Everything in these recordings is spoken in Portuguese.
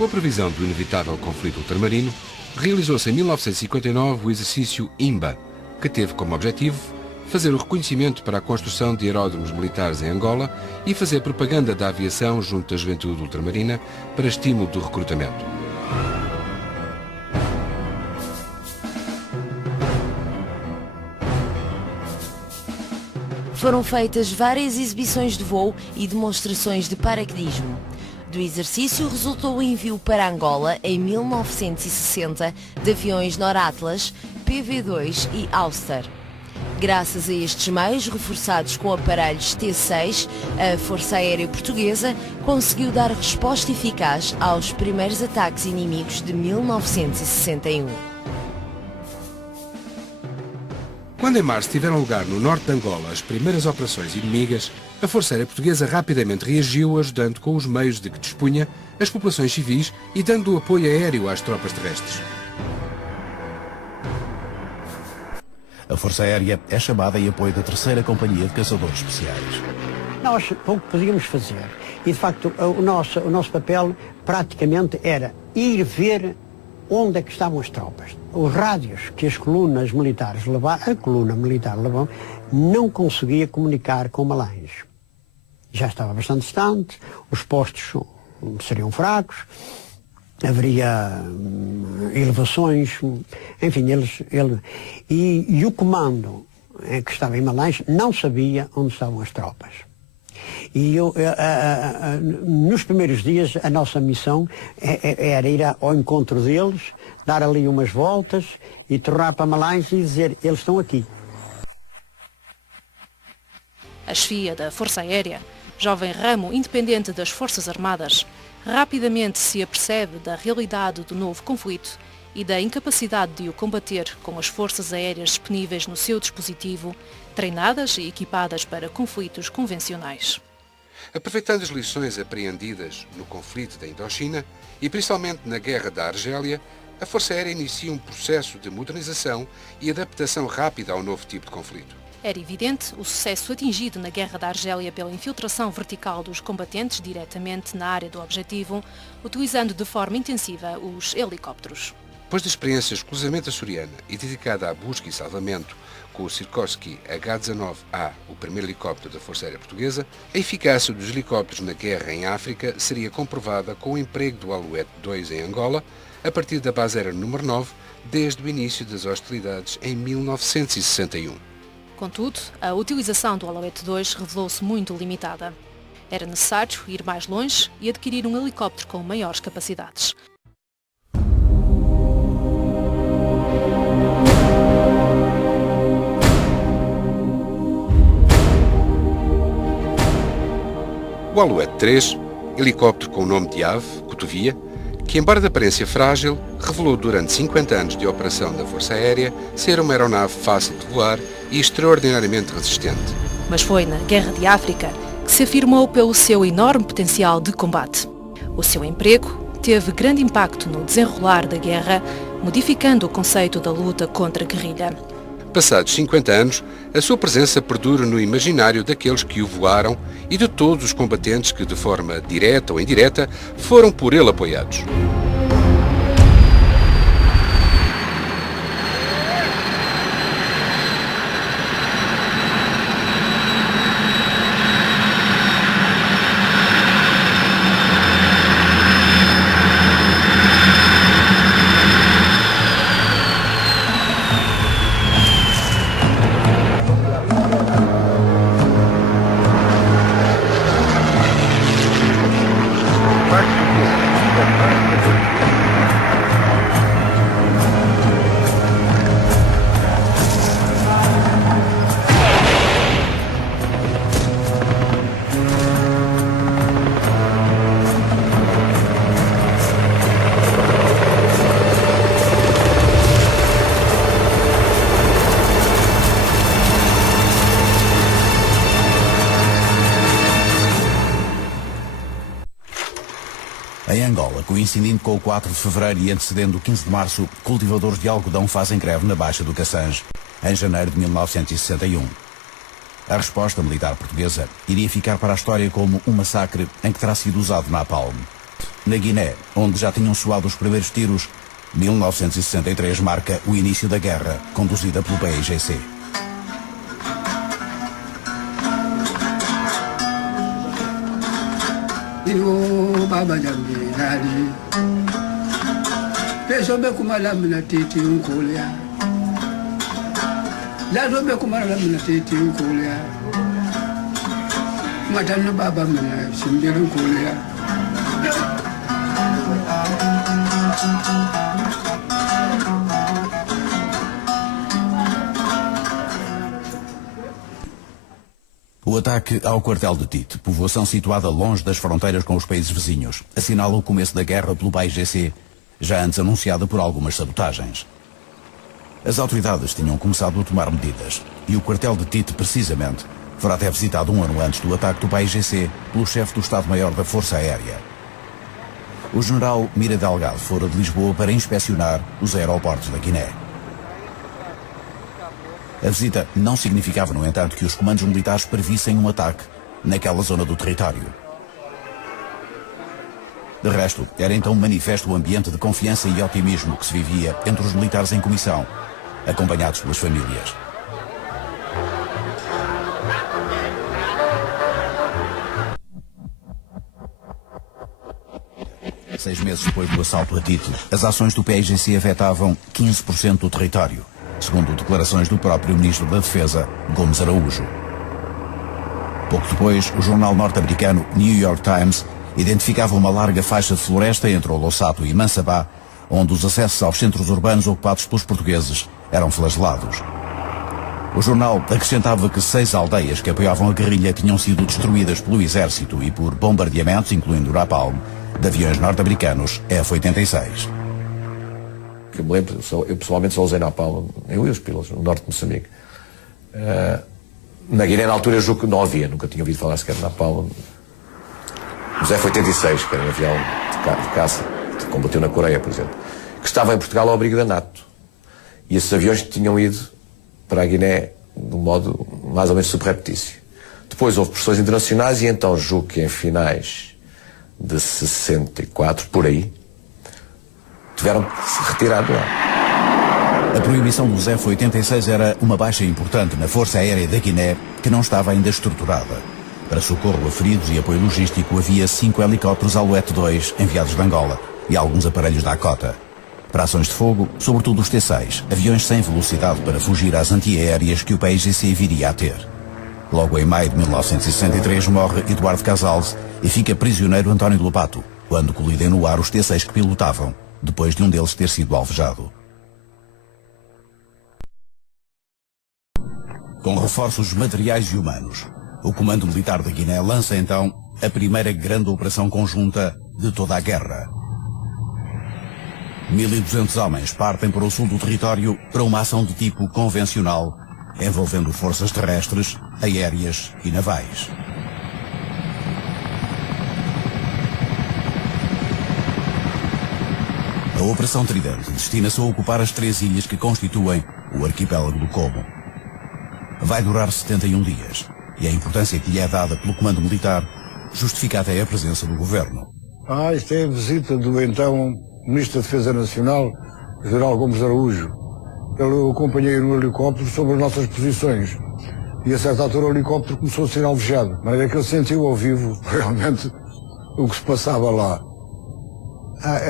Com a previsão do inevitável conflito ultramarino, realizou-se em 1959 o exercício IMBA, que teve como objetivo fazer o reconhecimento para a construção de aeródromos militares em Angola e fazer propaganda da aviação junto da juventude ultramarina para estímulo do recrutamento. Foram feitas várias exibições de voo e demonstrações de paraquedismo. Do exercício resultou o envio para Angola, em 1960, de aviões Noratlas, PV-2 e Auster. Graças a estes meios, reforçados com aparelhos T-6, a Força Aérea Portuguesa conseguiu dar resposta eficaz aos primeiros ataques inimigos de 1961. Quando em março tiveram lugar no norte de Angola as primeiras operações inimigas, a Força Aérea Portuguesa rapidamente reagiu, ajudando com os meios de que dispunha as populações civis e dando apoio aéreo às tropas terrestres. A Força Aérea é chamada em apoio da 3ª Companhia de Caçadores Especiais. Nós pouco podíamos fazer e, de facto, o nosso papel praticamente era ir ver onde é que estavam as tropas. Os rádios que as colunas militares levavam, a coluna militar levou, não conseguia comunicar com Malães. Já estava bastante distante, os postos seriam fracos, haveria elevações, enfim, e o comando que estava em Malães não sabia onde estavam as tropas. E nos primeiros dias a nossa missão era ir ao encontro deles, dar ali umas voltas e tornar para Malães e dizer, eles estão aqui. A chefia da Força Aérea, jovem ramo independente das Forças Armadas, rapidamente se apercebe da realidade do novo conflito e da incapacidade de o combater com as forças aéreas disponíveis no seu dispositivo, treinadas e equipadas para conflitos convencionais. Aproveitando as lições apreendidas no conflito da Indochina e principalmente na Guerra da Argélia, a Força Aérea inicia um processo de modernização e adaptação rápida ao novo tipo de conflito. Era evidente o sucesso atingido na Guerra da Argélia pela infiltração vertical dos combatentes diretamente na área do objetivo, utilizando de forma intensiva os helicópteros. Depois da experiência exclusivamente açoriana e dedicada à busca e salvamento com o Sikorsky H-19A, o primeiro helicóptero da Força Aérea Portuguesa, a eficácia dos helicópteros na guerra em África seria comprovada com o emprego do Alouette 2 em Angola, a partir da base aérea número 9, desde o início das hostilidades em 1961. Contudo, a utilização do Alouette 2 revelou-se muito limitada. Era necessário ir mais longe e adquirir um helicóptero com maiores capacidades. O Alouette 3, helicóptero com o nome de ave, cotovia, que, embora de aparência frágil, revelou durante 50 anos de operação da Força Aérea ser uma aeronave fácil de voar e extraordinariamente resistente. Mas foi na Guerra de África que se afirmou pelo seu enorme potencial de combate. O seu emprego teve grande impacto no desenrolar da guerra, modificando o conceito da luta contra a guerrilha. Passados 50 anos, a sua presença perdura no imaginário daqueles que o voaram e de todos os combatentes que, de forma direta ou indireta, foram por ele apoiados. Em Angola, coincidindo com o 4 de fevereiro e antecedendo o 15 de março, cultivadores de algodão fazem greve na Baixa do Cassange, em janeiro de 1961. A resposta militar portuguesa iria ficar para a história como um massacre em que terá sido usado napalm. Na Guiné, onde já tinham soado os primeiros tiros, 1963 marca o início da guerra, conduzida pelo PAIGC. O ataque ao quartel de Tite, povoação situada longe das fronteiras com os países vizinhos, assinala o começo da guerra pelo PAIGC, já antes anunciada por algumas sabotagens. As autoridades tinham começado a tomar medidas, e o quartel de Tite, precisamente, fora até visitado um ano antes do ataque do PAIGC pelo chefe do Estado-Maior da Força Aérea. O general Mira Delgado fora de Lisboa para inspecionar os aeroportos da Guiné. A visita não significava, no entanto, que os comandos militares previssem um ataque naquela zona do território. De resto, era então manifesto o ambiente de confiança e otimismo que se vivia entre os militares em comissão, acompanhados pelas famílias. Seis meses depois do assalto a Tite, as ações do PAIGC afetavam 15% do território, segundo declarações do próprio Ministro da Defesa, Gomes Araújo. Pouco depois, o jornal norte-americano New York Times identificava uma larga faixa de floresta entre Olossato e Mansabá, onde os acessos aos centros urbanos ocupados pelos portugueses eram flagelados. O jornal acrescentava que 6 aldeias que apoiavam a guerrilha tinham sido destruídas pelo exército e por bombardeamentos, incluindo napalm, de aviões norte-americanos F-86. Que eu me lembro, eu pessoalmente só usei napalm, eu e os pilotos, no norte de Moçambique. Na Guiné, na altura, eu julgo que não havia, nunca tinha ouvido falar sequer de napalm. Os F-86, que era um avião de caça, que combateu na Coreia, por exemplo, que estava em Portugal ao abrigo da NATO. E esses aviões tinham ido para a Guiné de um modo mais ou menos subreptício. Depois houve pressões internacionais e então julgo que em finais de 64, por aí, tiveram que se retirar de lá. A proibição dos F-86 era uma baixa importante na Força Aérea da Guiné, que não estava ainda estruturada. Para socorro a feridos e apoio logístico havia 5 helicópteros Alouette 2 enviados de Angola e alguns aparelhos da Acota. Para ações de fogo, sobretudo os T-6, aviões sem velocidade para fugir às antiaéreas que o PAIGC viria a ter. Logo em maio de 1963 morre Eduardo Casals e fica prisioneiro António Lopato, quando colidem no ar os T-6 que pilotavam, depois de um deles ter sido alvejado. Com reforços materiais e humanos, o Comando Militar da Guiné lança então a primeira grande operação conjunta de toda a guerra. 1.200 homens partem para o sul do território para uma ação de tipo convencional, envolvendo forças terrestres, aéreas e navais. A Operação Tridente destina-se a ocupar as 3 ilhas que constituem o arquipélago do Como. Vai durar 71 dias e a importância que lhe é dada pelo Comando Militar justifica até a presença do Governo. Isto é a visita do então Ministro da Defesa Nacional, General Gomes Araújo. Eu acompanhei no helicóptero sobre as nossas posições e a certa altura o helicóptero começou a ser alvejado. De maneira que ele sentiu ao vivo realmente o que se passava lá.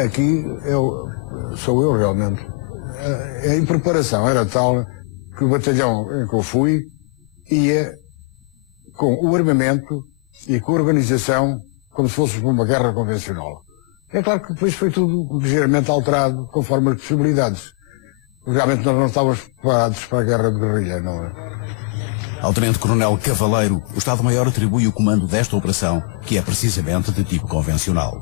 Aqui sou eu realmente. A impreparação era tal que o batalhão em que eu fui ia com o armamento e com a organização como se fosse uma guerra convencional. É claro que depois foi tudo ligeiramente alterado conforme as possibilidades. Realmente nós não estávamos preparados para a guerra de guerrilha, não é? Ao Tenente-Coronel Cavaleiro, o Estado-Maior atribui o comando desta operação, que é precisamente de tipo convencional.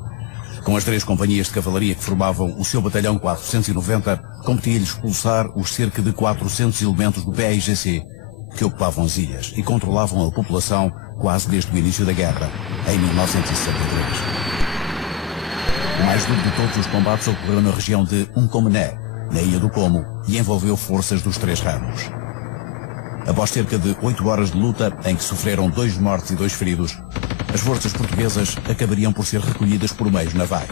Com as 3 companhias de cavalaria que formavam o seu batalhão 490, competia-lhe expulsar os cerca de 400 elementos do PAIGC que ocupavam as ilhas e controlavam a população quase desde o início da guerra, em 1963. O mais duro de todos os combates ocorreu na região de Uncomené, na Ilha do Como, e envolveu forças dos 3 ramos. Após cerca de 8 horas de luta, em que sofreram 2 mortos e 2 feridos, as forças portuguesas acabariam por ser recolhidas por meios navais.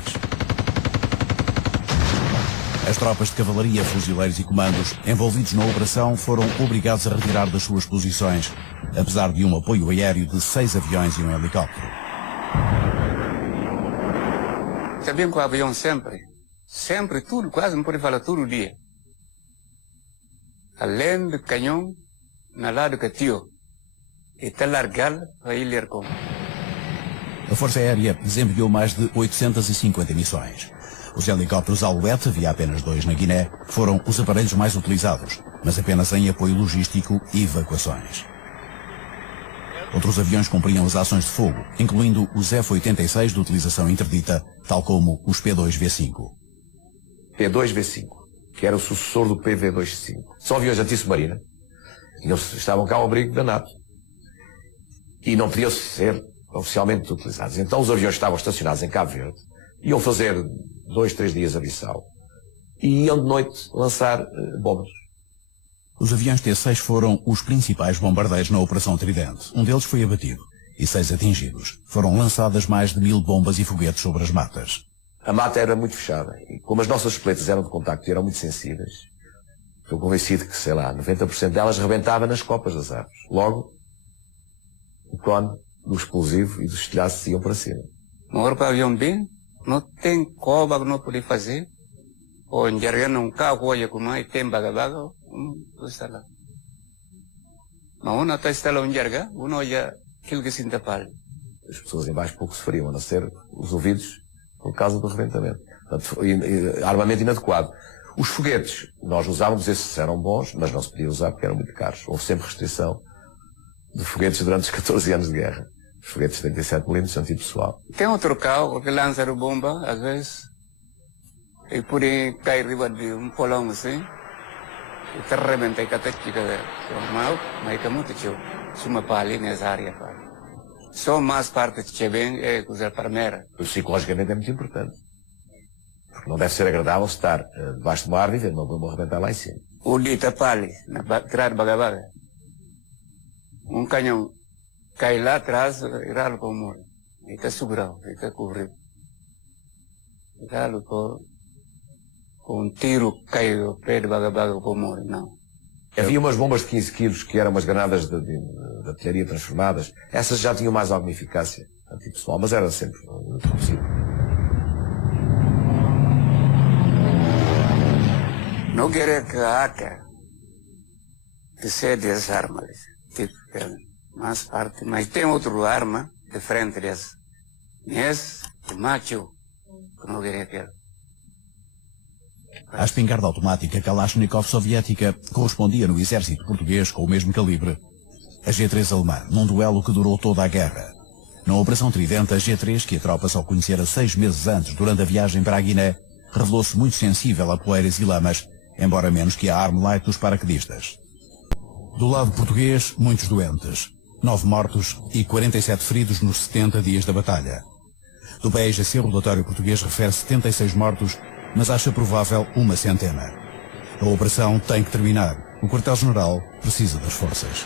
As tropas de cavalaria, fuzileiros e comandos envolvidos na operação foram obrigados a retirar das suas posições, apesar de um apoio aéreo de 6 aviões e um helicóptero. Sabiam que o avião sempre tudo, quase não pode falar todo dia. Além do canhão, na lado que tio, e está largado para ir com. A Força Aérea desempenhou mais de 850 missões. Os helicópteros Alouette, havia apenas 2 na Guiné, foram os aparelhos mais utilizados, mas apenas em apoio logístico e evacuações. Outros aviões cumpriam as ações de fogo, incluindo os F-86 de utilização interdita, tal como os P-2V5. P-2V5, que era o sucessor do PV-25. São aviões anti-submarina, e eles estavam cá ao abrigo da NATO. E não podiam ser oficialmente utilizados. Então os aviões estavam estacionados em Cabo Verde, iam fazer 2, 3 dias a Bissau, e iam de noite lançar bombas. Os aviões T-6 foram os principais bombardeiros na Operação Tridente. Um deles foi abatido e 6 atingidos. Foram lançadas mais de 1000 bombas e foguetes sobre as matas. A mata era muito fechada, e como as nossas espoletas eram de contacto e eram muito sensíveis, estou convencido que, 90% delas rebentava nas copas das árvores. Logo, o cone do explosivo e dos estilhaços iam para cima. Morro para o avião bem, não tem cova que não pode fazer, ou enxergando um carro, olha como é, tem baga-baga, está lá. Mas não está instalado enxerga, olha aquilo que se entapalha. As pessoas em baixo pouco sofriam, a não ser os ouvidos por causa do rebentamento. Portanto, armamento inadequado. Os foguetes, nós usávamos, esses eram bons, mas não se podia usar porque eram muito caros. Houve sempre restrição de foguetes durante os 14 anos de guerra. Os foguetes de 37mm antipessoal. Tem outro carro que lança a bomba, às vezes, e pode cair riba de um polão assim, e te arrebenta e cata chica dela. Mas é muito tio, suma para ali nessa área. Só mais parte que vem é usar para mera. Psicologicamente é muito importante. Porque não deve ser agradável estar debaixo de uma árvore e ver uma bomba arrebentar lá em cima. O dita pali, tirar baga-baga. Um canhão cai lá atrás, irá para o muro. E está segurado, e está cobrido. Irá com um tiro caído, pé de baga-baga para o muro, não. Havia umas bombas de 15 quilos que eram umas granadas de artilharia transformadas. Essas já tinham mais alguma eficácia antipessoal, mas era sempre possível. Não queria que a ACA que cede as armas, tipo, mais parte, mas tem outra arma diferente dessa. Esse, de macho, que não queria que era. A espingarda automática Kalashnikov soviética correspondia no exército português com o mesmo calibre a G3 alemã, num duelo que durou toda a guerra. Na Operação Tridente, a G3, que a tropa só conhecera 6 meses antes, durante a viagem para a Guiné, revelou-se muito sensível a poeiras e lamas, embora menos que a Armalite dos paraquedistas. Do lado português, muitos doentes, 9 mortos e 47 feridos nos 70 dias da batalha. Do PAIGC, o relatório português refere 76 mortos, mas acha provável uma centena. A operação tem que terminar. O quartel-general precisa das forças.